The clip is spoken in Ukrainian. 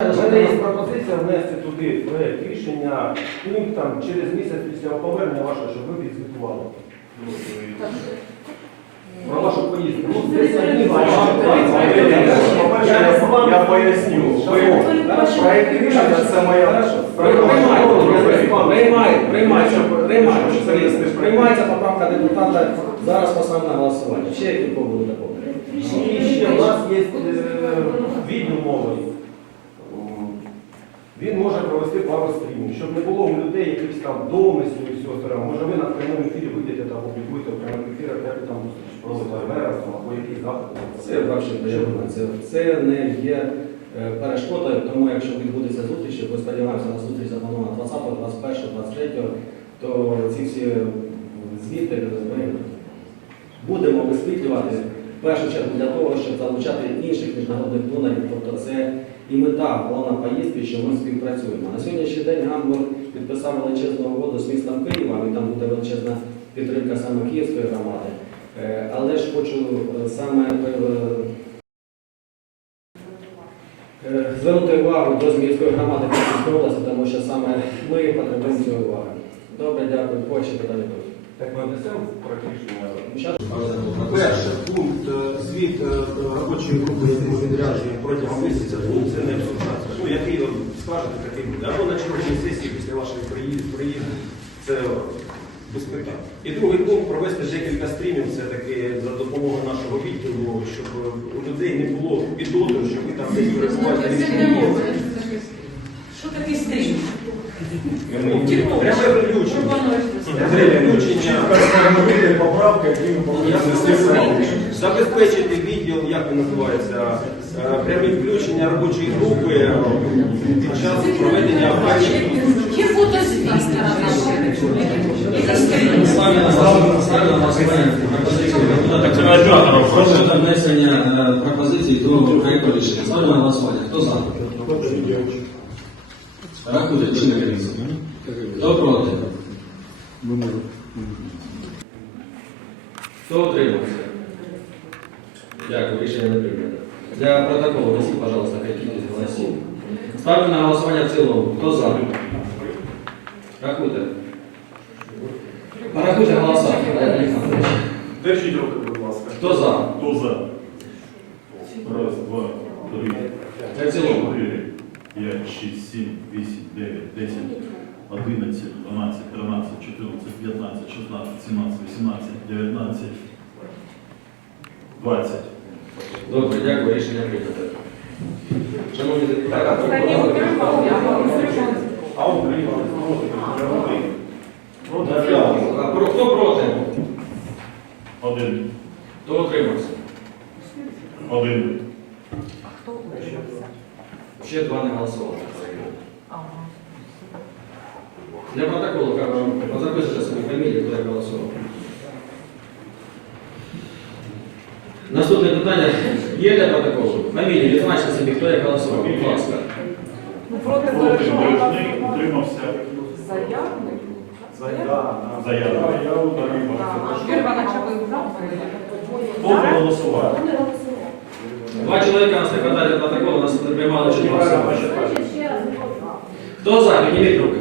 У мене є пропозиція внести туди проект рішення пунктом через місяць після повернення вашого, щоб ви відзвітували. Про вашу поїздку. Ну, десь Я, я поясню. Проект рішення це моя Приймається, приймається, приймається, приймається поправка депутата. Зараз поставимо на голосування. Ще які будуть доповнення? І ще у нас є е, відділ мови. Він може провести пару стрімів, щоб не було у людей якихось там домислів і остального. Може ви на прямому ефірі вийдете та опублікуєте в прямих ефірах, як ви там зустріч проводите мера або якісь заходи. Це я це, це не є е, перешкодою, тому якщо відбудеться зустріч, ми сподіваємося на зустріч запланована 20, 21, 23, то ці всі звіти ми будемо висвітлювати в першу чергу для того, щоб залучати інших міжнародних донорів. Тобто це і мета головна поїздки, що ми співпрацюємо. На сьогоднішній день Гамбург підписав величезну угоду з містом Києва, і там буде величезна підтримка саме Київської громади. Е, Але ж хочу е, саме е, звернути увагу до Зміївської громади області, тому що саме ми потребуємо цієї уваги. Добре, дякую. По ще Так ми внесемо рішення. Щас- Перший пункт е, звіт е, робочої групи, яку ми відряджуємо протягом місяця, ну це не обсуждається. Ну, який ви скажете, такий буде. Або на черговій сесії після вашої приїзду. Це без питань. І другий пункт провести декілька стрімів, це таки за допомогою нашого відділу, щоб у людей не було підозру, що ви там десь перебуваєте в. Що таке стрім? Включення. Пряме які ми повинні. Забезпечити відділ, як він називається, е, прямі включення робочої групи під час проведення операції. Є фотозвіт сторона. І за. Ставлю на ставлю ставлю на голосування пропозицію внесення е, пропозицій до проекту рішення. Ставлю на голосування. Хто за? Рахуйте, члени комісії. Хто проти? Хто утримався? Дякую, рішення не прийнято. Для протоколу внесіть, пожалуйста, кількість голосів. Ставлю на голосування в цілому. Хто за? Рахуйте. Порахуйте голоса. Держіть руки, будь ласка. Хто за? Хто за? Раз, два, три, Це в цілому. Чотири, п'ять, шість, сім, вісім, дев'ять, десять, одинадцять, дванадцять, тринадцять, чотирнадцять, п'ятнадцять, шістнадцять, сімнадцять, вісімнадцять, дев'ятнадцять, двадцять. Добре, дякую, рішення прийнято. Шановні депутати, А Україна проти. Проти. а про- хто проти? Один. Хто утримався? Один. Ще два не голосували. Для протоколу кажу, позаписуйте собі фамілію, хто як голосував. Наступне питання є для протоколу? Фамілії, відзначте собі, хто як голосував. Будь ласка. Проти Проти Бережний, утримався. Заявник. Заява. Юрій Іванович, Хто не голосував? Два чоловіка на секретарі протоколу нас голосували. Хто за? Підніміть руки.